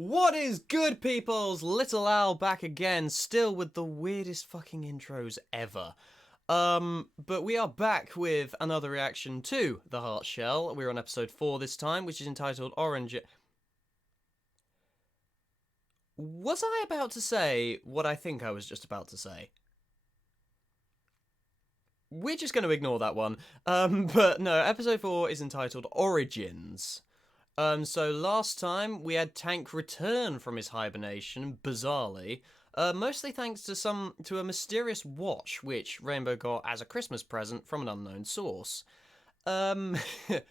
What is good, peoples? Little Al back again, still with the weirdest fucking intros ever. But we are back with another reaction to The Heart Shell. We're on episode 4 this time, which is entitled Orange. Was I about to say what I think I was just about to say? We're just going to ignore that one. But no, episode 4 is entitled Origins. So last time we had Tank return from his hibernation, bizarrely, mostly thanks to a mysterious watch which Rainbow got as a Christmas present from an unknown source. I'm not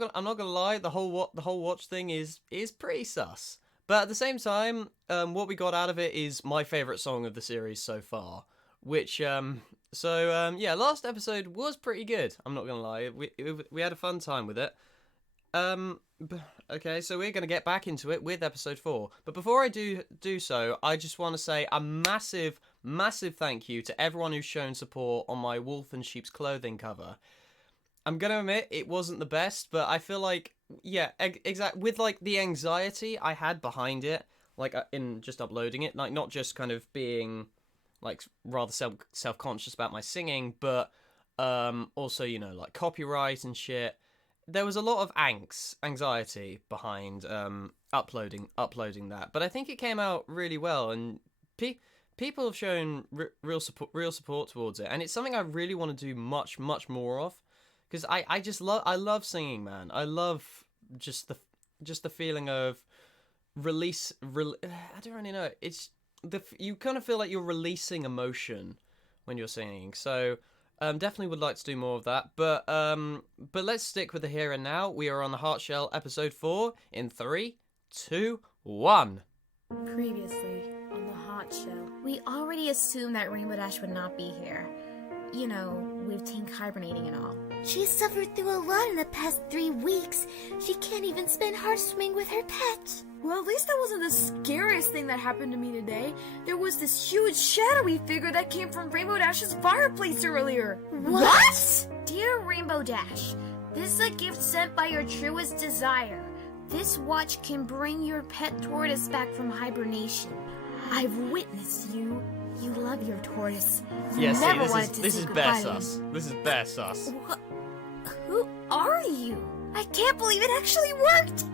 gonna lie, the whole watch thing is pretty sus. But at the same time, what we got out of it is my favorite song of the series so far, which yeah, last episode was pretty good. I'm not gonna lie, we had a fun time with it. Okay, so we're gonna get back into it with episode 4. But before I do so, I just want to say a massive thank you to everyone who's shown support on my Wolf and Sheep's Clothing cover. I'm gonna admit it wasn't the best, but I feel like, yeah, exactly, with like the anxiety I had behind it, like in just uploading it, like not just kind of being like rather self-conscious about my singing, but also, you know, like copyright and shit. There was a lot of anxiety behind uploading that, but I think it came out really well, and people have shown real support towards it, and it's something I really want to do much more of, because I love singing, man. I love just the feeling of release. I don't really know. It's you kind of feel like you're releasing emotion when you're singing. So definitely would like to do more of that. But let's stick with the here and now. We are on the Heart Shell episode 4 in 3, 2, 1. Previously on the Heart Shell, we already assumed that Rainbow Dash would not be here. You know, with Tank hibernating and all. She's suffered through a lot in the past 3 weeks. She can't even spend heart swimming with her pet. Well, at least that wasn't the scariest thing that happened to me today. There was this huge shadowy figure that came from Rainbow Dash's fireplace earlier. What? Dear Rainbow Dash, this is a gift sent by your truest desire. This watch can bring your pet tortoise back from hibernation. I've witnessed you. You love your tortoise. You Yeah, never see, wanted to this say is goodbye bare to him. sus. This is bare sus. Who are you? I can't believe it actually worked!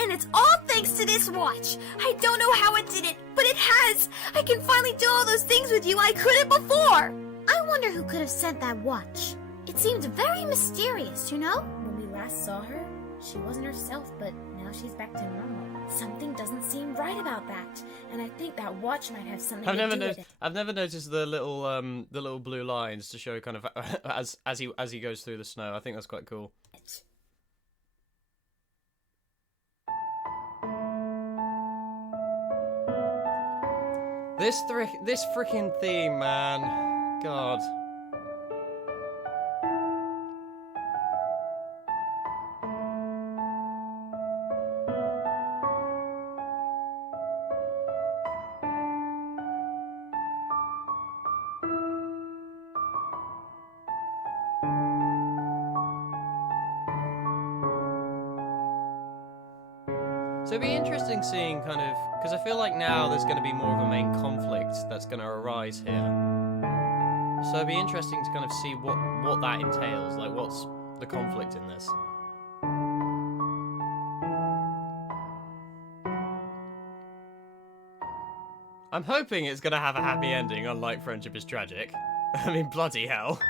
And it's all thanks to this watch. I don't know how it did it, but it has. I can finally do all those things with you I couldn't before. I wonder who could have sent that watch. It seemed very mysterious, you know? When we last saw her, she wasn't herself, but now she's back to normal. Something doesn't seem right about that, and I think that watch might have something to do with it. I've never noticed the little blue lines to show kind of as he goes through the snow. I think that's quite cool. This freaking theme, man. God. So it'd be interesting seeing kind of, because I feel like now there's going to be more of a main conflict that's going to arise here. So it'd be interesting to kind of see what that entails, like what's the conflict in this. I'm hoping it's going to have a happy ending, unlike Friendship is Tragic. I mean, bloody hell.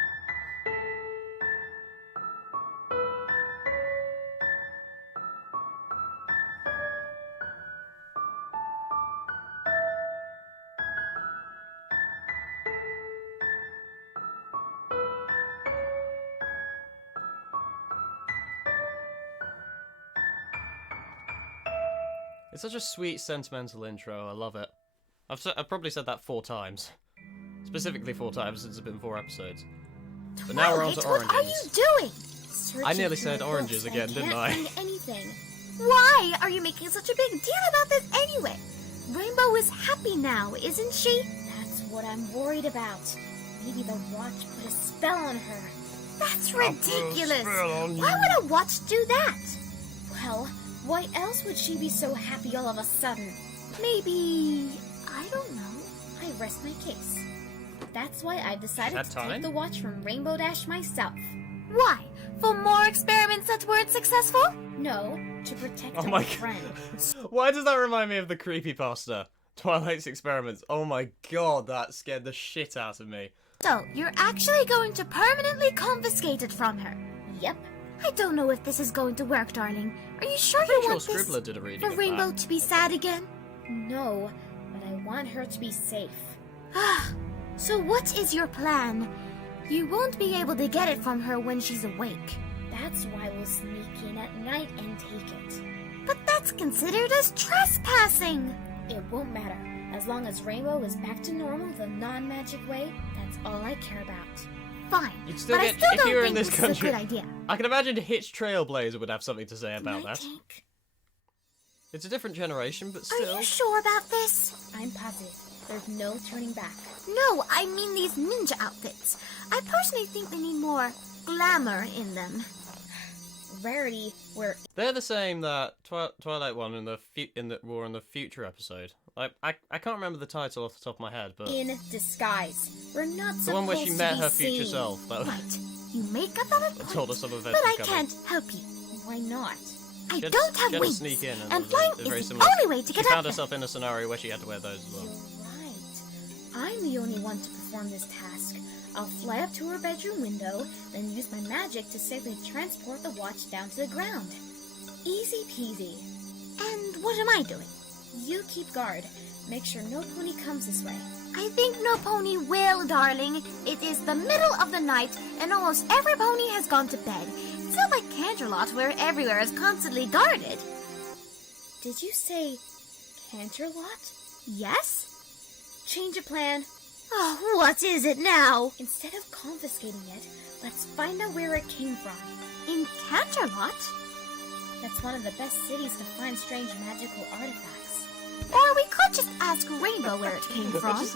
It's such a sweet, sentimental intro. I love it. I've probably said that 4 times. Specifically 4 times since it's been 4 episodes. But now we're on to oranges. What are you doing? I nearly said oranges again, didn't I? Can't find anything. Why are you making such a big deal about this anyway? Rainbow is happy now, isn't she? That's what I'm worried about. Maybe the watch put a spell on her. That's ridiculous. Why would a watch do that? Well, Why else would she be so happy all of a sudden? Maybe... I don't know. I rest my case. That's why I've decided That to time? take the watch from Rainbow Dash myself. Why? For more experiments that weren't successful? No, to protect Oh our my friend. Why does that remind me of the creepypasta? Twilight's experiments. Oh my god, that scared the shit out of me. So, you're actually going to permanently confiscate it from her? Yep. I don't know if this is going to work, darling. Are you sure Pretty you sure want this Scribbler did a reading for of Rainbow that. to be sad again? No, but I want her to be safe. So what is your plan? You won't be able to get it from her when she's awake. That's why we'll sneak in at night and take it. But that's considered as trespassing! It won't matter. As long as Rainbow is back to normal the non-magic way, that's all I care about. Fine, You'd still but get- I still if don't you were think in this this is a country- good idea. I can imagine Hitch Trailblazer would have something to say about Night that. Tank. It's a different generation, but Are still. you sure about this? I'm positive. There's no turning back. No, I mean these ninja outfits. I personally think they need more glamour in them. Rarity, we're They're the same that Twilight one in the War in the Future episode. Like I can't remember the title off the top of my head, but in disguise. We're not the supposed one where she met to be her future seen. self. That Right, you make a valid point, told us some events but I were coming. can't help you. Why not? I She had- don't she have had to wings, sneak in, and it flying was very is the similar. only way to She get found up there. herself in a scenario where she had to wear those as well. You're right. I'm the only one to perform this task. I'll fly up to her bedroom window, then use my magic to safely transport the watch down to the ground. Easy peasy. And what am I doing? You keep guard. Make sure no pony comes this way. I think no pony will, darling. It is the middle of the night, and almost every pony has gone to bed. It's not like Canterlot, where everywhere is constantly guarded. Did you say Canterlot? Yes? Change of plan. Oh, what is it now? Instead of confiscating it, let's find out where it came from. In Canterlot? That's one of the best cities to find strange magical artifacts. Or we could just ask Rainbow where it came from.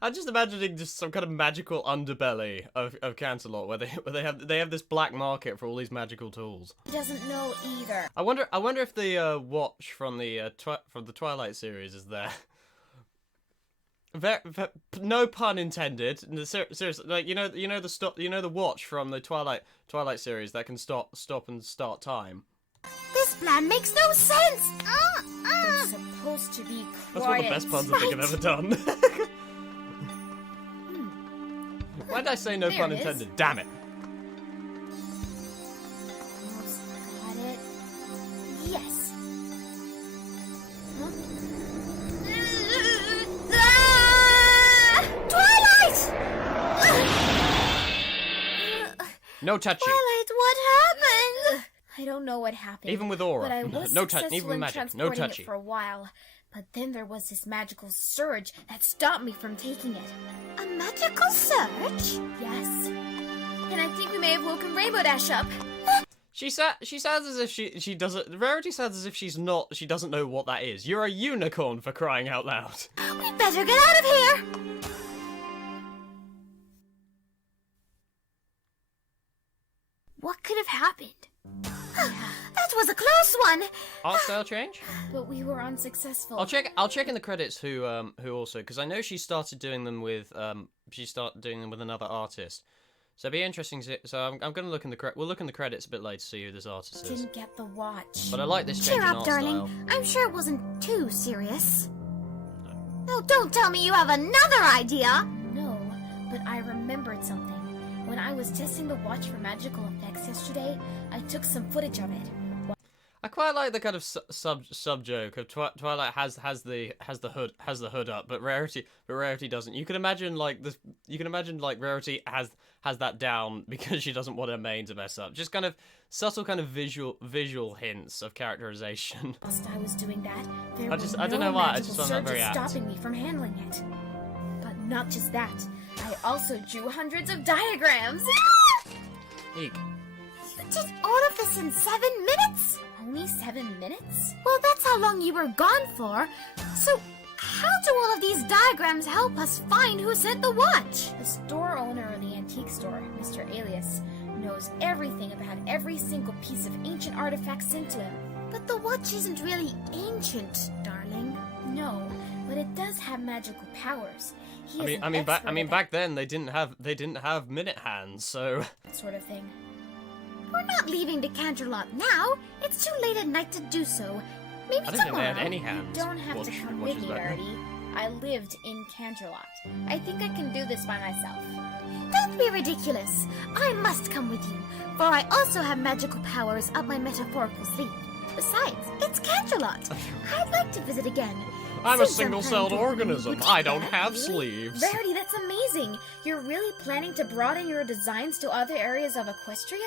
I'm just imagining just some kind of magical underbelly of Canterlot where they have this black market for all these magical tools. He doesn't know either. I wonder if the watch from the Twilight series is there. No pun intended. Seriously, like you know the watch from the Twilight series that can stop and start time. This plan makes no sense! We're supposed to be quiet. That's one of the best puns I think I've ever done. Why did I say no There pun it is. intended? Damn it! Almost got it. Yes. Huh? Twilight! No touchy. Twilight, what happened? I don't know what happened. Even with aura. But I was No touch, successful even with in magic. No transporting touchy. it for a while. But then there was this magical surge that stopped me from taking it. A magical surge? Yes. And I think we may have woken Rainbow Dash up. She sounds as if she doesn't. Rarity sounds as if she doesn't know what that is. You're a unicorn, for crying out loud. We better get out of here! What could have happened? That was a close one! Art style change? But we were unsuccessful. I'll check in the credits who also, because I know she started doing them with another artist. So it'd be interesting. So I'm gonna look in the we'll look in the credits a bit later to see who this artist is. Didn't get the watch. But I like this change Cheer in up, art darling. style. I'm sure it wasn't too serious. No, don't tell me you have another idea! No, but I remembered something. When I was testing the watch for magical effects yesterday, I took some footage of it. I quite like the kind of sub joke of Twilight has the hood up, but Rarity doesn't. You can imagine like Rarity has that down because she doesn't want her mane to mess up. Just kind of subtle kind of visual hints of characterization. Whilst I was doing that, there I was don't no know why, I magical just found that very surges apt. stopping me from handling it. But not just that, I also drew hundreds of diagrams. Eek. You did all of this in 7 minutes? Only 7 minutes? Well, that's how long you were gone for. So, how do all of these diagrams help us find who sent the watch? The store owner of the antique store, Mr. Alias, knows everything about every single piece of ancient artifact sent to him. But the watch isn't really ancient, darling. No, but it does have magical powers. Back then they didn't have minute hands, so Sort of thing. We're not leaving the Canterlot now. It's too late at night to do so. Maybe I didn't think they tomorrow. had any hands. You don't have to come with me, Rarity. I lived in Canterlot. I think I can do this by myself. Don't be ridiculous. I must come with you, for I also have magical powers up my metaphorical sleeve. Besides, it's Canterlot. I'd like to visit again. I'm a Since I'm single-celled planning to organism. boutique I don't there. have sleeves. Rarity, that's amazing. You're really planning to broaden your designs to other areas of Equestria?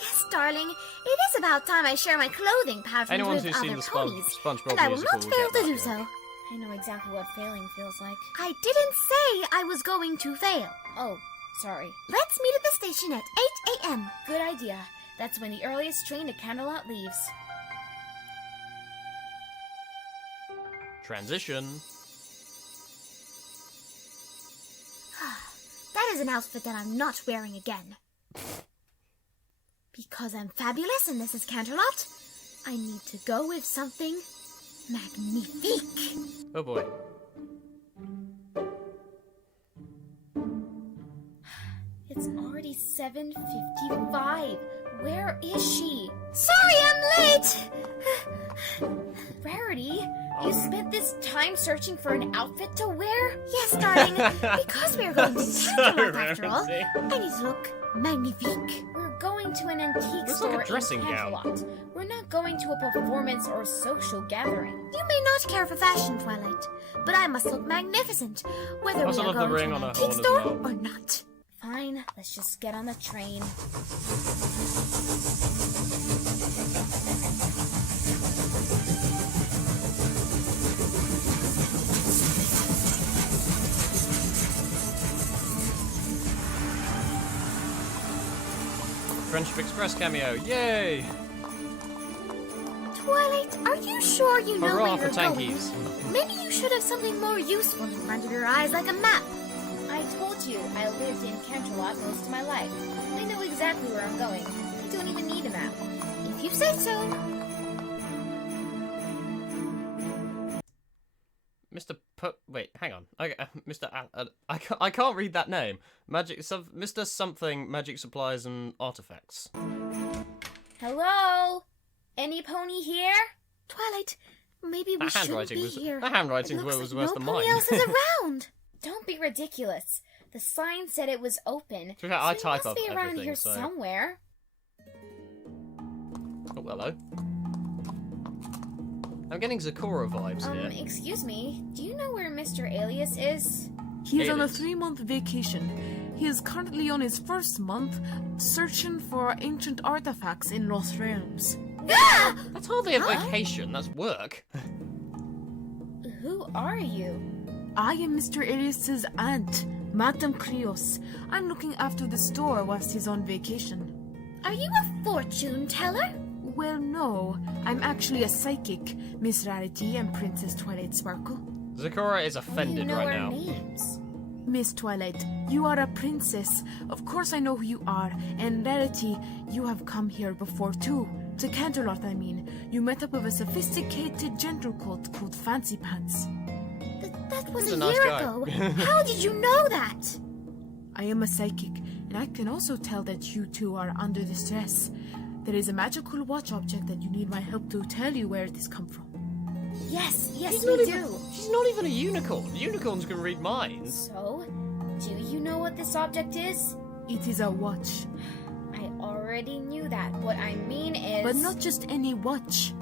Yes, darling. It is about time I share my clothing patterns Anyone with who's other seen the ponies. SpongeBob And I will musical not will fail get to do that, so. I know exactly what failing feels like. I didn't say I was going to fail. Oh, sorry. Let's meet at the station at 8 a.m. Good idea. That's when the earliest train to Canterlot leaves. Transition. That is an outfit that I'm not wearing again. Because I'm fabulous and this is Canterlot, I need to go with something magnifique. Oh boy. It's already 7:55. Where is she? Sorry, I'm late. Rarity, you spent this time searching for an outfit to wear? Yes, darling. Because we are going to Canterlot after all, romantic. I need to look magnifique. We're going to an antique Looks store like a dressing in gown. Canterlot. We're not going to a performance or social gathering. You may not care for fashion, Twilight, but I must look magnificent, whether Also we are love the going ring to on an her horn antique as store well. or not. Fine, let's just get on the train. Friendship Express cameo. Yay! Twilight, are you sure you know Hurrah where for you're going? tankies. Maybe you should have something more useful in front of your eyes, like a map. I told you I lived in Canterlot most of my life. I know exactly where I'm going. I don't even need a map. If you say so. Mr. Wait, hang on. Okay, Mr. I can't read that name. Mr. Something Magic Supplies and Artifacts. Hello? Any pony here? Twilight, maybe we That shouldn't handwriting be was here. that handwriting It looks was like worse than nobody mine. else is around. Don't be ridiculous. The sign said it was open. To be fair, I so type it must up be around everything, here so- somewhere. Oh, hello. I'm getting Zakora vibes here. Excuse me. Do you know where Mr. Alias is? He is on a Aliens. 3-month vacation. He is currently on his first month searching for ancient artifacts in Lost Realms. That's hardly a vacation. That's work. Who are you? I am Mr. Elias's aunt, Madame Krios. I'm looking after the store whilst he's on vacation. Are you a fortune teller? Well, no. I'm actually a psychic, Miss Rarity and Princess Twilight Sparkle. Zakora is Do you offended know right our now. names? Miss Twilight, you are a princess. Of course I know who you are. And Rarity, you have come here before too. To Canterlot, I mean. You met up with a sophisticated gentle cult called Fancy Pants. That was He's a a nice year guy. ago. How did you know that? I am a psychic, and I can also tell that you two are under distress. There is a magical watch object that you need my help to tell you where it has come from. Yes, She's we not do. even. She's not even a unicorn. Unicorns can read minds. So, do you know what this object is? It is a watch, I already knew that. What I mean is... but not just any watch.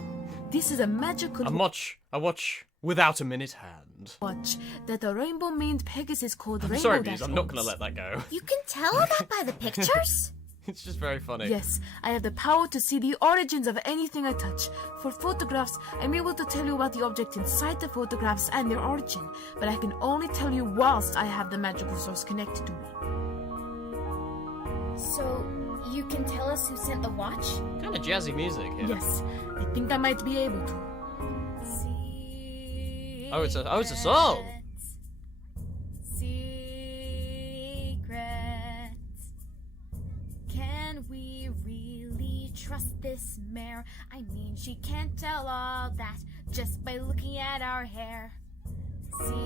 This is a magical A watch without a minute hand. watch that a rainbow-maned Pegasus called I'm Rainbow sorry, Dash Bees. I'm not owns. gonna let that go. You can tell that by the pictures? It's just very funny. Yes, I have the power to see the origins of anything I touch. For photographs, I'm able to tell you about the object inside the photographs and their origin, but I can only tell you whilst I have the magical source connected to me. So, you can tell us who sent the watch? Kind of jazzy music here. Yes, I think I might be able to. Oh, it's a song. Secrets. Can we really trust this mare. I mean, she can't tell all that just by looking at our hair. Secrets.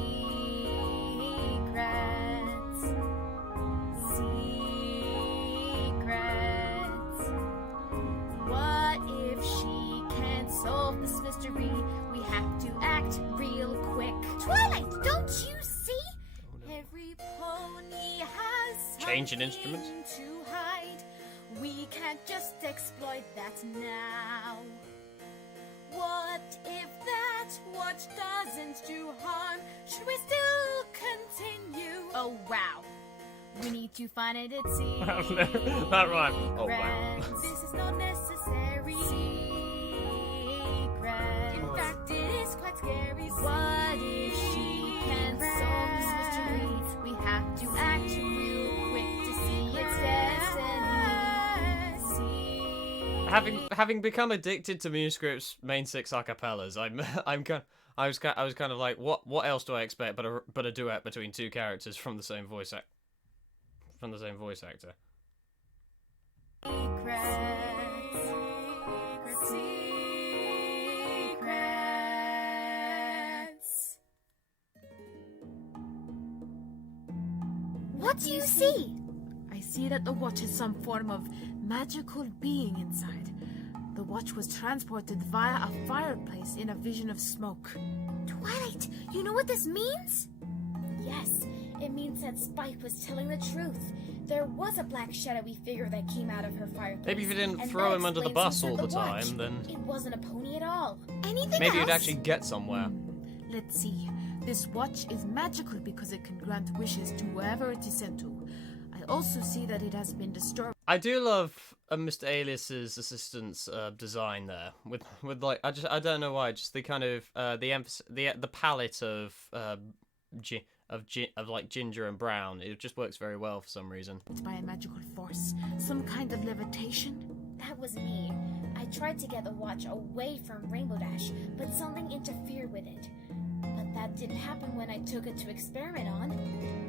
Secrets. What if she can't solve this mystery? We have to act real quick. Twilight, don't you see? Every pony has Change in something instruments? to hide. We can't just exploit that now. What if that watch doesn't do harm? Should we still continue? Oh wow. We need to find it at sea. That rhyme. Oh wow. This is not necessary. Secret. In fact, it is quite scary. What if she can solve this mystery? We have to act real quick to see its destiny. Having become addicted to Manuscript's main 6 acapellas, I was kind of like, what else do I expect but a duet between 2 characters from the same voice actor. Secrets. What do you see? I see that the watch has some form of magical being inside. The watch was transported via a fireplace in a vision of smoke. Twilight, you know what this means? Yes, it means that Spike was telling the truth. There was a black shadowy figure that came out of her fireplace. Maybe if you didn't and throw that him under the explains bus who all said the watch. time, then It wasn't a pony at all. Anything maybe else? you'd actually get somewhere. Let's see. This watch is magical because it can grant wishes to whoever it is sent to. I also see that it has been disturbed. I do love Mr. Alias's assistant's design there, with like I don't know why, just the kind of the palette of like ginger and brown. It just works very well for some reason. By a magical force, some kind of levitation. That was me. I tried to get the watch away from Rainbow Dash, but something interfered with it. But that didn't happen when I took it to experiment on.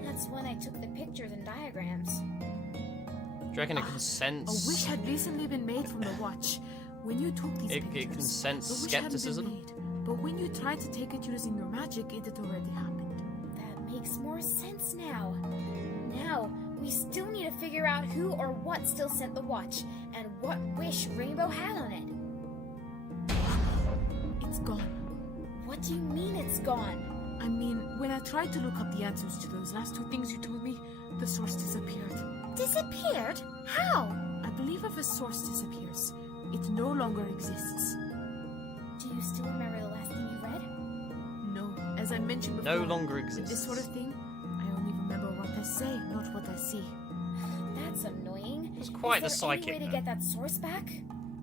That's when I took the pictures and diagrams. Do you reckon it can A sense? wish had recently been made from the watch. When you took these It pictures, can sense the wish hadn't been skepticism? made. But when you tried to take it using your magic, it had already happened. That makes more sense now. Now, we still need to figure out who or what still sent the watch, and what wish Rainbow had on it. It's gone. What do you mean it's gone? I mean, when I tried to look up the answers to those last 2 things you told me, the source disappeared. Disappeared? How? I believe if a source disappears, it no longer exists. Do you still remember the last thing you read? No, as I mentioned before, No longer with exists. this sort of thing, I only remember what I say, not what I see. That's annoying. It's quite the Is there any psychic, way to though. get that source back?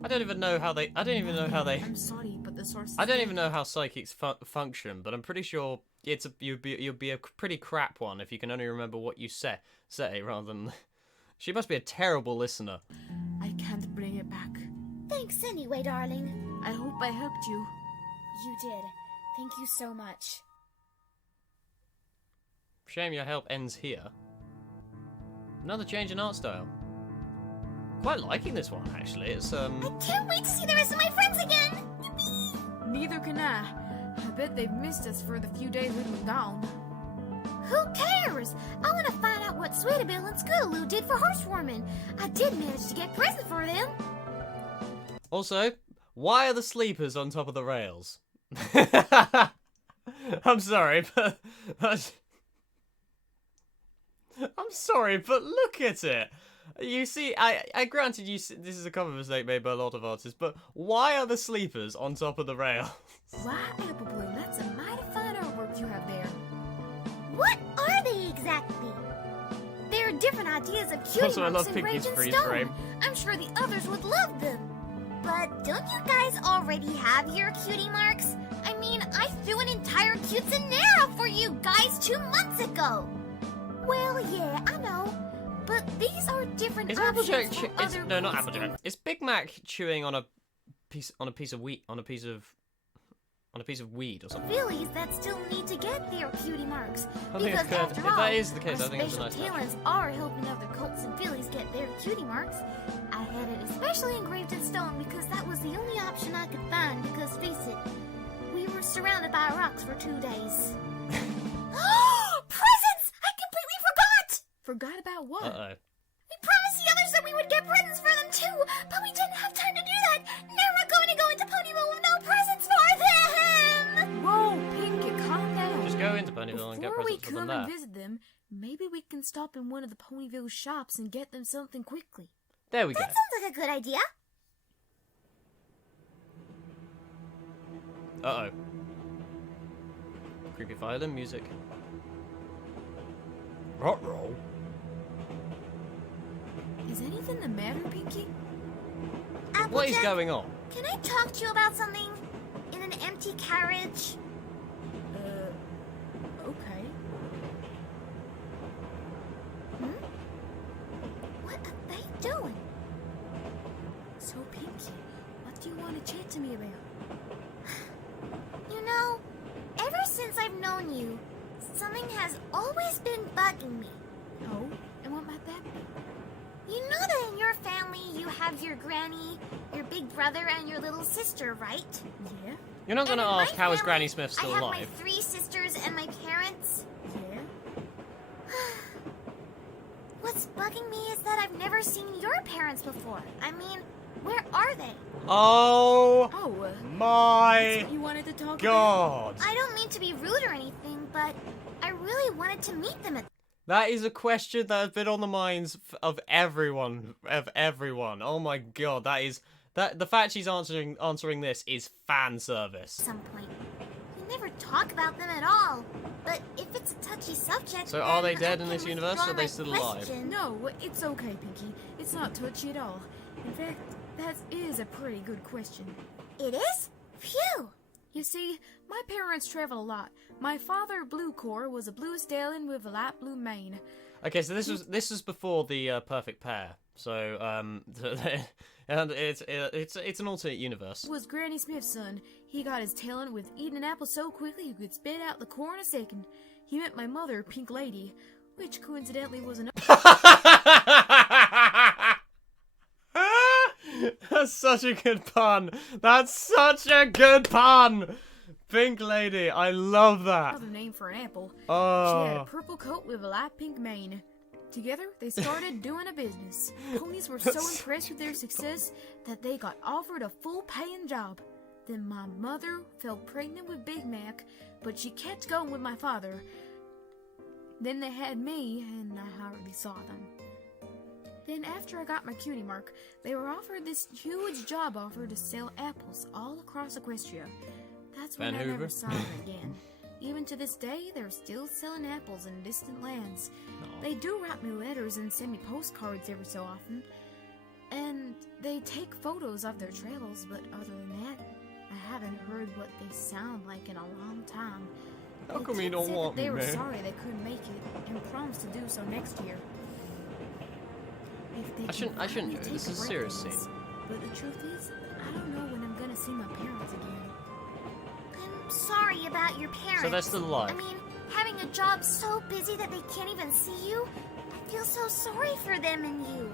I don't even know how they. I'm sorry, but the source. I don't even know how psychics function, but I'm pretty sure you'd be a pretty crap one if you can only remember what you say rather than. She must be a terrible listener. I can't bring it back. Thanks anyway, darling. I hope I helped you. You did. Thank you so much. Shame your help ends here. Another change in art style. Quite liking this one actually. It's I can't wait to see the rest of my friends again. Yippee! Neither can I. I bet they've missed us for the few days we were gone. Who cares? I want to find out what Sweetabelle and Scootaloo did for Horsewarming. I did manage to get present for them. Also, why are the sleepers on top of the rails? I'm sorry, but I'm sorry, but look at it. You see, I granted you. This is a common mistake made by a lot of artists, but why are the sleepers on top of the rail? Why, Apple Bloom, that's a mighty fine artwork you have there. What are they exactly? There are different ideas of cutie Also, I marks love engraved Pinky's in freeze stone. frame. I'm sure the others would love them. But don't you guys already have your cutie marks? I mean, I threw an entire Cutenera for you guys 2 months ago. Well, yeah, I know. But these are different Is options Applejack? from other No, not queens. Applejack. Is Big Mac chewing on a piece of wheat on a piece of On a piece of weed or something. Fillies that still need to get their cutie marks. I think Because it's good. after If all, that is the case, our I think it's a special nice touch. talents are helping other colts and fillies get their cutie marks. I had it especially engraved in stone because that was the only option I could find because, face it, we were surrounded by rocks for 2 days. Presents! I completely forgot! Forgot about what? Uh-oh. We promised the others that we would get presents for them too, but we didn't have time to do that. Now we're going to go into Ponyville with no presents for them! Whoa, Pinky, calm down. Just go into Ponyville and get Before we presents for them come and there. visit them, maybe we can stop in one of the Ponyville shops and get them something quickly. There we go. That sounds like a good idea. Uh-oh. Creepy violin music. Ruh-roh. Is anything the matter, Pinky? What is Applejack, going on? can I talk to you about something in an empty carriage? Okay. What are they doing? So, Pinky, what do you want to chat to me about? You know, ever since I've known you, something has always been bugging me. Oh, and what might that be? You know that in your family you have your granny, your big brother, and your little sister, right? Yeah, You're not going to And in my ask how is family, Granny Smith still I have alive? my 3 sisters and my parents. yeah. What's bugging me is that I've never seen your parents before. I mean, where are they? Oh Oh, my that's what you wanted to talk about? god. I don't mean to be rude or anything, but I really wanted to meet them at That is a question that has been on the minds of everyone. Oh my god, the fact she's answering this is fan service. some point. We never talk about them at all. But if it's a touchy subject, So are then they dead I in can this universe, withdraw or are they my still alive? question. No, it's okay, Pinky. It's not touchy at all. In fact, that is a pretty good question. It is? Phew! You see, my parents travel a lot. My father, Blue Core, was a blue stallion with a light blue mane. Okay, so this was before the perfect pair. So and it's an alternate universe. Was Granny Smith's son. He got his talent with eating an apple so quickly he could spit out the core in a second. He met my mother, Pink Lady, which coincidentally was an That's such a good pun. That's such a good pun. Pink Lady, I love that. other name for an apple. She had a Oh, purple coat with a light pink mane. Together, they started doing a business. Ponies were so impressed with their success that they got offered a full-paying job. Then my mother fell pregnant with Big Mac, but she kept going with my father. Then they had me, and I hardly saw them. Then after I got my cutie mark, they were offered this huge job offer to sell apples all across Equestria. That's when I Van never Hoover? saw them again. Even to this day, they're still selling apples in distant lands. They do write me letters and send me postcards every so often. And they take photos of their travels, but other than that, I haven't heard what they sound like in a long time. How They come you did don't say that want me, They were man? sorry they couldn't make it and promised to do so next year. If they I can shouldn't, finally Joey. take This a is a break serious from scene. this. But the truth is, I don't know when I'm gonna see my parents again. I'm sorry about your parents. So they're still alive. I mean, having a job so busy that they can't even see you, I feel so sorry for them and you.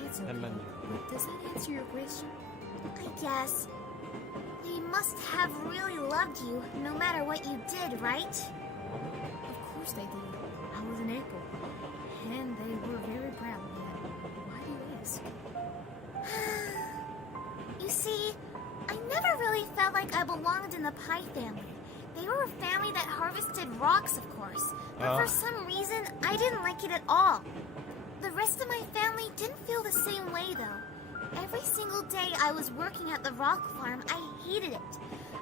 That's okay. And then- But does that answer your question? I guess. They must have really loved you, no matter what you did, right? Of course they did. I was an apple. And they were very proud of that. Why do you ask? You see, I never really felt like I belonged in the Pie family. They were a family that harvested rocks, of course. But for some reason, I didn't like it at all. The rest of my family didn't feel the same way, though. Every single day I was working at the rock farm, I hated it.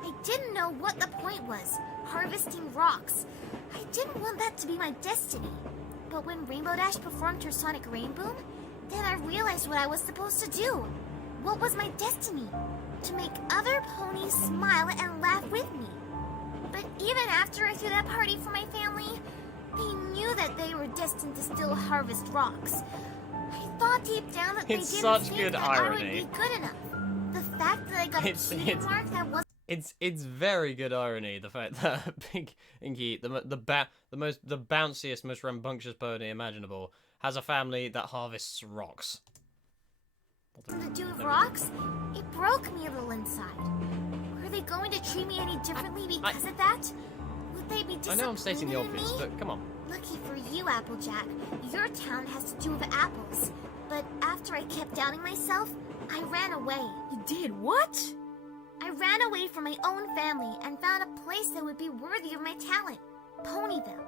I didn't know what the point was, harvesting rocks. I didn't want that to be my destiny. But when Rainbow Dash performed her Sonic Rainboom, then I realized what I was supposed to do. What was my destiny? To make other ponies smile and laugh with me. But even after I threw that party for my family, they knew that they were destined to still harvest rocks. I thought deep down that they It's didn't such think good that I would irony. be good enough. The fact that I got It's- a cutie it's- mark that was It's very good irony, the fact that Pinky, the bounciest, most rambunctious pony imaginable, has a family that harvests rocks. The do of rocks? It broke me a little inside. Were they going to treat me any differently because of that? Would they be disappointed I know I'm stating the in obvious, me? but come on. Lucky for you, Applejack, your town has to do with apples. But after I kept doubting myself, I ran away. You did what? I ran away from my own family and found a place that would be worthy of my talent, Ponyville.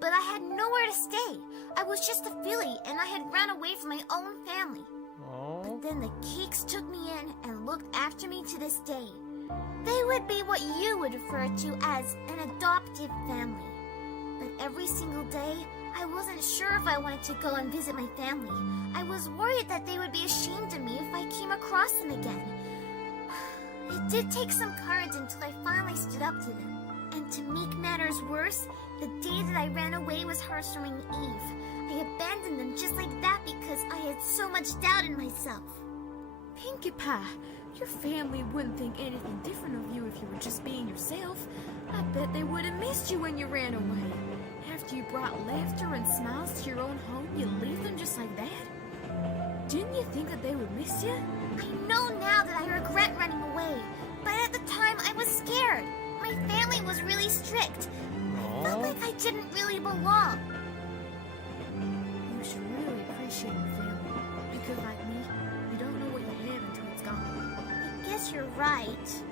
But I had nowhere to stay. I was just a filly, and I had run away from my own family. Oh. But then the Keeks took me in and looked after me to this day. They would be what you would refer to as an adoptive family. But every single day, I wasn't sure if I wanted to go and visit my family. I was worried that they would be ashamed of me if I came across them again. It did take some courage until I finally stood up to them. And to make matters worse, the day that I ran away was Hearthstone Eve. I abandoned them just like that because I had so much doubt in myself. Pinkie Pie, your family wouldn't think anything different of you if you were just being yourself. I bet they would have missed you when you ran away. After you brought laughter and smiles to your own home, you leave them just like that? Didn't you think that they would miss you? I know now that I regret running away, but at the time I was scared. My family was really strict. I felt like I didn't really belong. You should really appreciate your family. Because like me, you don't know what you have until it's gone. I guess you're right.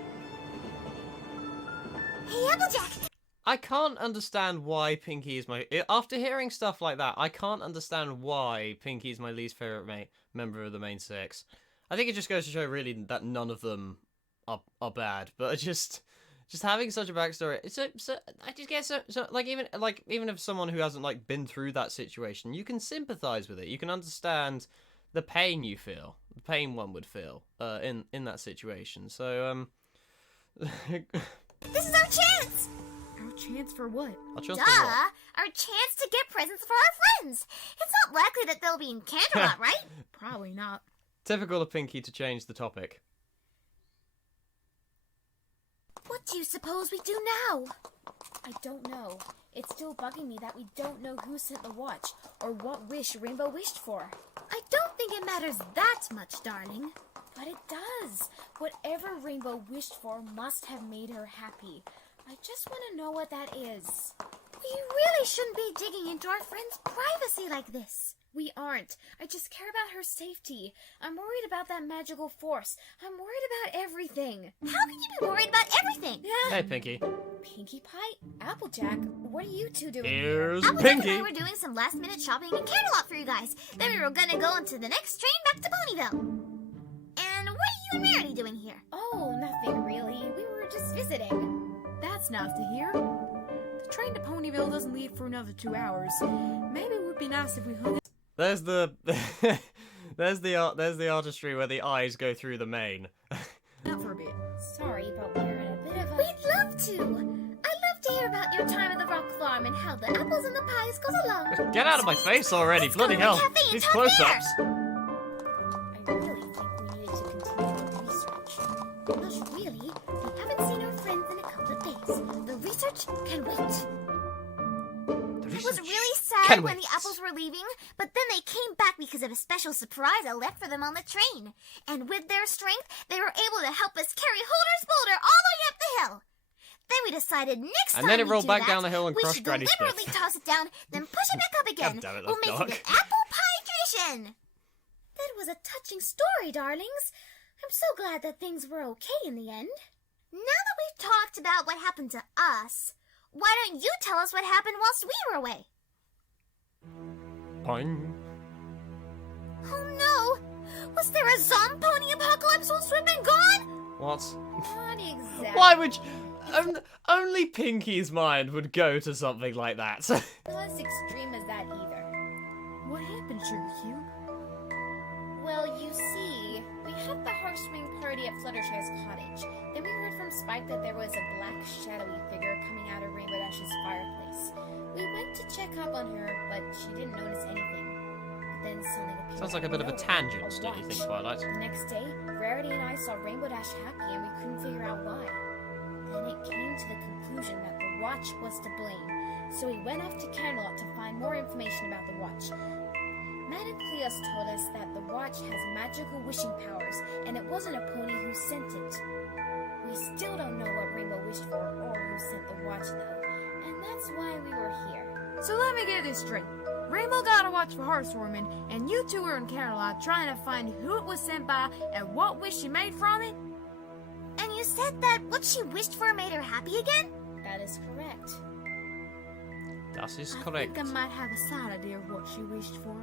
Hey, Applejack! I can't understand why Pinky is my... After hearing stuff like that, I can't understand why Pinky is my least favourite member of the main six. I think it just goes to show, really, that none of them are bad. But just having such a backstory, I just get so even if someone who hasn't been through that situation, you can sympathise with it. You can understand the pain you feel, the pain one would feel in that situation. So This is our chance! Our chance for what? I'll trust Duh! Our chance to get presents for our friends! It's not likely that they'll be in Canterlot, right? Probably not. Typical of Pinky to change the topic. What do you suppose we do now? I don't know. It's still bugging me that we don't know who sent the watch, or what wish Rainbow wished for. I don't think it matters that much, darling. But it does. Whatever Rainbow wished for must have made her happy. I just want to know what that is. We really shouldn't be digging into our friend's privacy like this. We aren't. I just care about her safety. I'm worried about that magical force. I'm worried about everything. How can you be worried about everything? Hey, Pinky. Pinkie Pie? Applejack? What are you two doing? Here's Applejack and Pinky. I were doing some last-minute shopping in Canterlot for you guys. Then we were gonna go onto the next train back to Ponyville. And what are you and Rarity doing here? Oh, nothing really. We were just visiting. That's nice to hear. The train to Ponyville doesn't leave for another 2 hours. Maybe it would be nice if we hung out. There's the there's the artistry where the eyes go through the mane. For a bit. Sorry, but we're in a bit of a... We'd love to. I'd love to hear about your time at the rock farm and how the apples and the pies goes along. Get out of my face already! Let's go Bloody to the hell! cafe and These talk close-ups. I really think we needed to continue the research. Not really. We haven't seen our friends in a couple of days. The research can wait. I was really sad when the apples were leaving, but then they came back because of a special surprise I left for them on the train. And with their strength, they were able to help us carry Holder's boulder all the way up the hill. Then we decided next time And then it we rolled do back that, down the hill and we crushed should Granny's deliberately fifth. toss it down, then push it back up again. God damn it, we'll that's make it dark. an apple pie tradition. That was a touching story, darlings. I'm so glad that things were okay in the end. Now that we've talked about what happened to us, why don't you tell us what happened whilst we were away? Boing. Oh no! Was there a zombie apocalypse whilst we've been gone? What? Not exactly. Why would you... only Pinky's mind would go to something like that. Not as extreme as that either. What happened, Sugar Cube? Well, you see, we had the heartstring party at Fluttershy's cottage. Then we heard from Spike that there was a black, shadowy figure coming out of Rainbow Dash's fireplace. We went to check up on her, but she didn't notice anything. But then something appeared. Sounds like a out bit of a nowhere. tangent, don't you think, watch. Twilight? The next day, Rarity and I saw Rainbow Dash happy, and we couldn't figure out why. watch was to blame, so he went off to Camelot to find more information about the watch. Matt and Cleos told us that the watch has magical wishing powers, and it wasn't a pony who sent it. We still don't know what Rainbow wished for or who sent the watch, though, and that's why we were here. So let me get this straight. Rainbow got a watch for Hearthwarming, and you two were in Camelot trying to find who it was sent by and what wish she made from it? And you said that what she wished for made her happy again? That is correct. That is I correct. think I might have a side idea of what she wished for.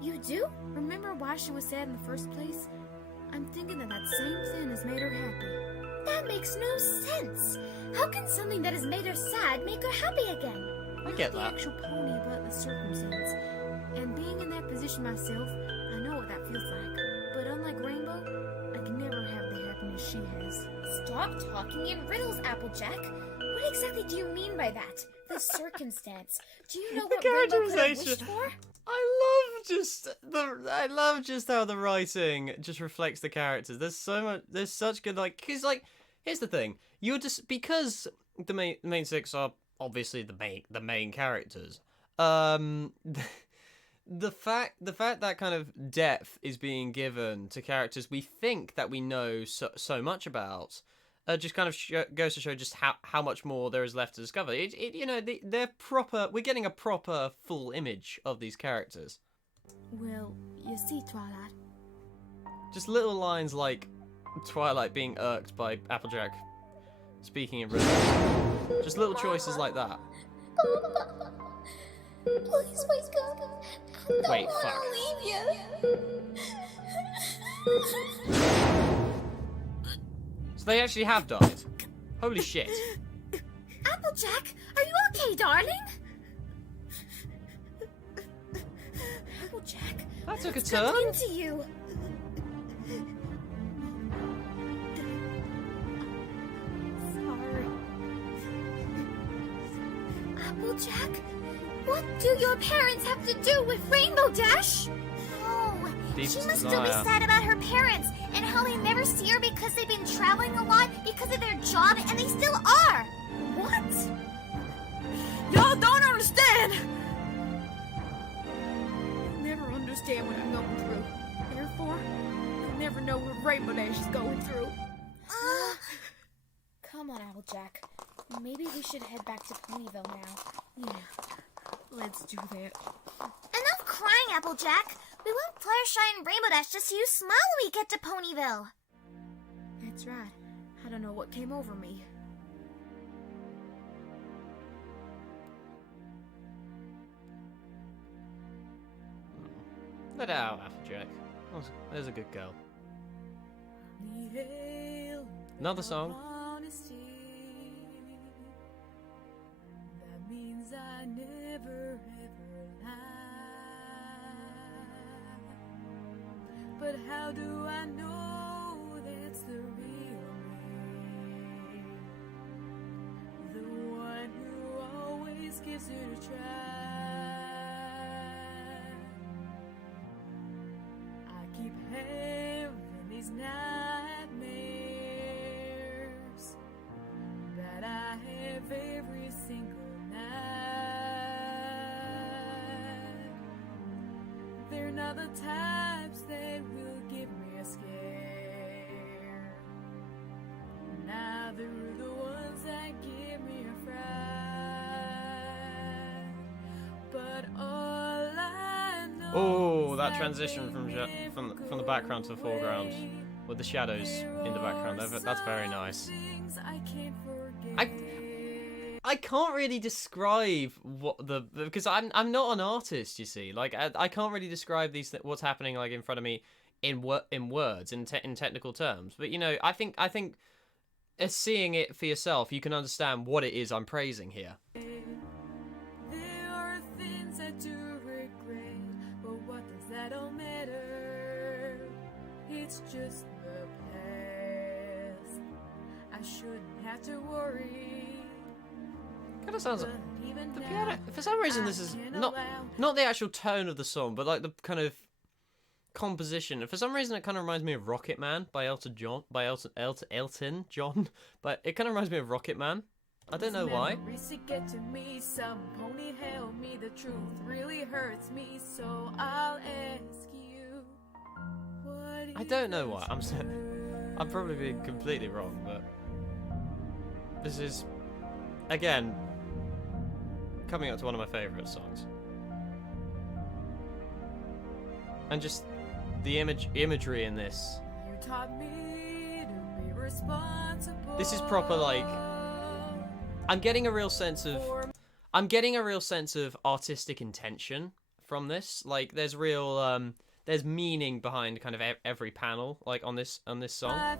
You do? Remember why she was sad in the first place? I'm thinking that same thing has made her happy. That makes no sense. How can something that has made her sad make her happy again? I get Not the that. actual pony, but the circumstance. And being in that position myself, I know what that feels like. But unlike Rainbow, I can never have the happiness she has. Stop talking in riddles, Applejack. What exactly do you mean by that? The circumstance. Do you know what Rainbow could have wished for? I love just how the writing just reflects the characters. There's such good, like, cause like, here's the thing, you're just, because the main six are obviously the main characters, the fact that kind of depth is being given to characters we think that we know so much about, just kind of goes to show just how much more there is left to discover. They're proper. We're getting a proper full image of these characters. Well, you see, Twilight, Just little lines like Twilight being irked by Applejack speaking in riddles. Just little choices like that. Please wake up. I don't Wait, want fuck. to leave you. So they actually have died. Holy shit. Applejack, are you okay, darling? Applejack, That took a what's turn. happening to you? sorry. Applejack, what do your parents have to do with Rainbow Dash? Oh, Deep she must still be desire. sad about her parents and how they never see her because they've been traveling a lot because of their job, and they still are. What? Y'all don't understand! You'll never understand what I'm going through. Therefore, you'll never know what Rainbow Dash is going through. Come on, Applejack. Maybe we should head back to Ponyville now. Yeah, let's do that. Enough crying, Applejack. We won't Fluttershy and Rainbow Dash to see you smile when we get to Ponyville. That's right. I don't know what came over me. Let it out, Applejack. There's a good girl. Another song. That means I never ever lie. But how do I know that's the real me? The one who always gives it a try. I keep having these nightmares that I have every single night. They're not the types that will give me a scare. Neither are the ones that give me a fright. But all I know Oh, is that transition from the background to the foreground, with the shadows in the background. That's very nice. I can't really describe because I'm not an artist, you see. Like I can't really describe what's happening like in front of me in words in technical terms. But I think as seeing it for yourself, you can understand what it is I'm praising here. There are things I do regret, but what does that all matter? It's just the past. I shouldn't have to worry. Kind of sounds. But even The now, piano, for some reason, this is not the actual tone of the song, but like the kind of composition. For some reason, it kind of reminds me of Rocket Man by Elton John. But it kind of reminds me of Rocket Man. I don't know why. Memories to get to me, some pony held me. The truth really hurts me, so I'll ask you. I don't know why. I'm probably being completely wrong, but this is, again, coming up to one of my favourite songs. And just the imagery in this. You taught me to be responsible. This is proper, like, I'm getting a real sense of artistic intention from this. Like, there's real there's meaning behind kind of every panel, like on this song,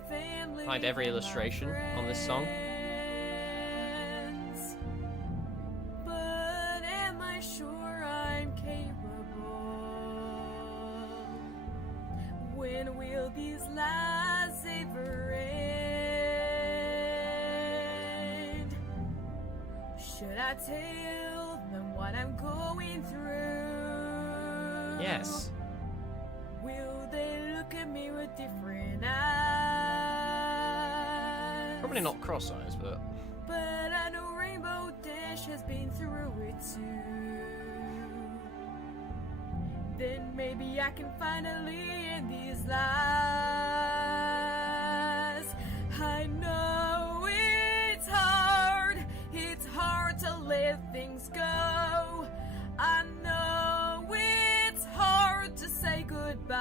behind every illustration on this song. But am I sure I'm capable? When will these lies ever end? Should I tell them what I'm going through? Yes. Will they look at me with different eyes? Probably not cross eyes, but But I know Rainbow Dash has been through it too. Then maybe I can finally end these lies. I know it's hard to let things go. I know it's hard to say goodbye.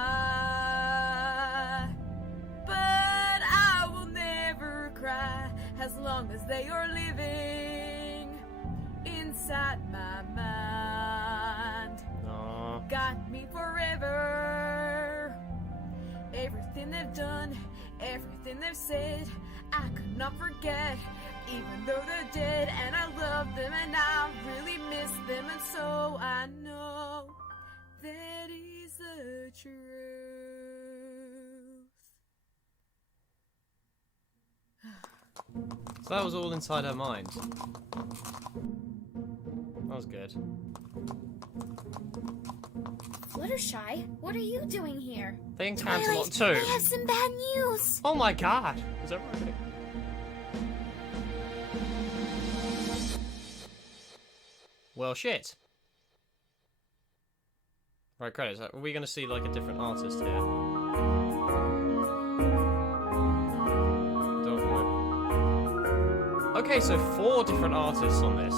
But I will never cry as long as they are living inside my mind. aww. Got me forever. Everything they've done, everything they've said, I could not forget. Even though they're dead, and I love them, and I really miss them, and so I know that is the truth. So that was all inside her mind. That was good. Fluttershy, what are you doing here? They encounter a lot too. I have some bad news. Oh my god! Is that right? Well, shit. Right, credits. Are we going to see, like, a different artist here? Don't know. Okay, so 4 different artists on this.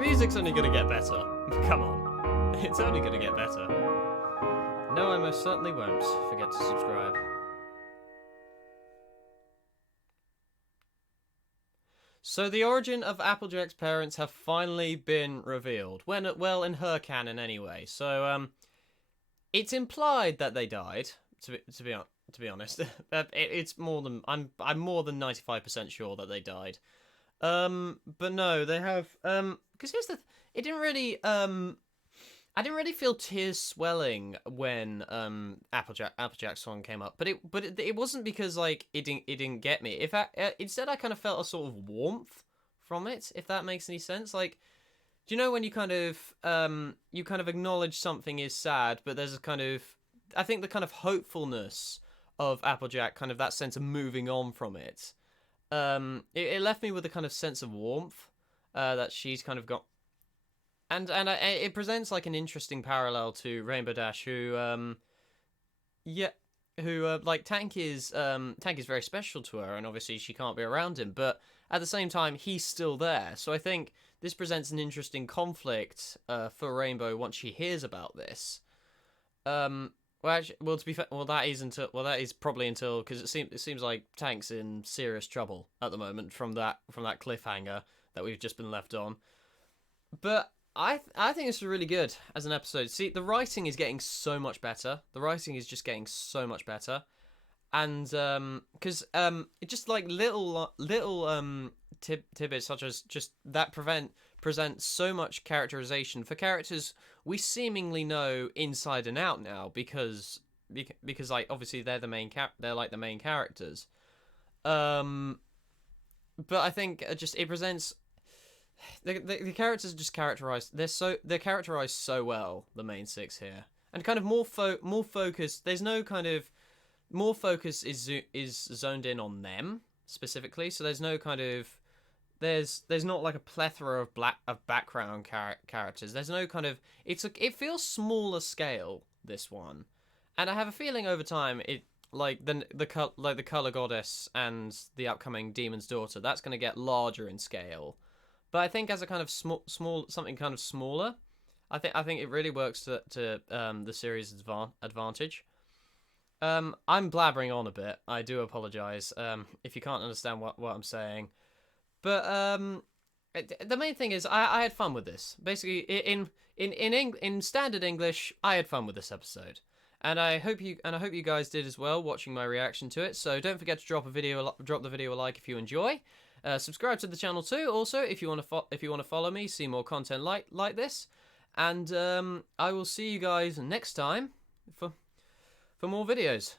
Music's only gonna get better. Come on. It's only gonna get better. No, I most certainly won't forget to subscribe. So the origin of Applejack's parents have finally been revealed. Well, in her canon anyway. So, it's implied that they died, to be honest. It's more than... I'm more than 95% sure that they died. But no, they have, because here's the, it didn't really, I didn't really feel tears swelling when, Applejack's song came up, but it wasn't because, like, it didn't get me. Instead I kind of felt a sort of warmth from it, if that makes any sense. Like, do you know when you kind of acknowledge something is sad, but there's a kind of, I think the kind of hopefulness of Applejack, kind of that sense of moving on from it. It left me with a kind of sense of warmth that she's kind of got, and it presents like an interesting parallel to Rainbow Dash, who like Tank is very special to her, and obviously she can't be around him, but at the same time he's still there. So I think this presents an interesting conflict for Rainbow once she hears about this. To be fair, that is probably until, because it seems like Tank's in serious trouble at the moment from that cliffhanger that we've just been left on. But I think it's really good as an episode. See, the writing is getting so much better. The writing is just getting so much better, and because it just like little tidbits such as just that present so much characterization for characters we seemingly know inside and out now because like obviously they're they're like the main characters. But I think just it presents the characters are just characterized. They're characterized so well. The main six here, and kind of more focus. There's no kind of more focus is zoned in on them specifically. So there's no kind of there's not like a plethora of background characters. There's no kind of it feels smaller scale, this one, and I have a feeling over time it like the color goddess and the upcoming demon's daughter, that's going to get larger in scale. But I think as a kind of small something kind of smaller, I think it really works to the series' advantage. I'm blabbering on a bit. I do apologize if you can't understand what I'm saying. But the main thing is I had fun with this. Basically, in standard English, I had fun with this episode, and I hope you guys did as well, watching my reaction to it. So don't forget to drop the video a like if you enjoy. Subscribe to the channel too. Also, if you want to follow me, see more content like this, and I will see you guys next time for more videos.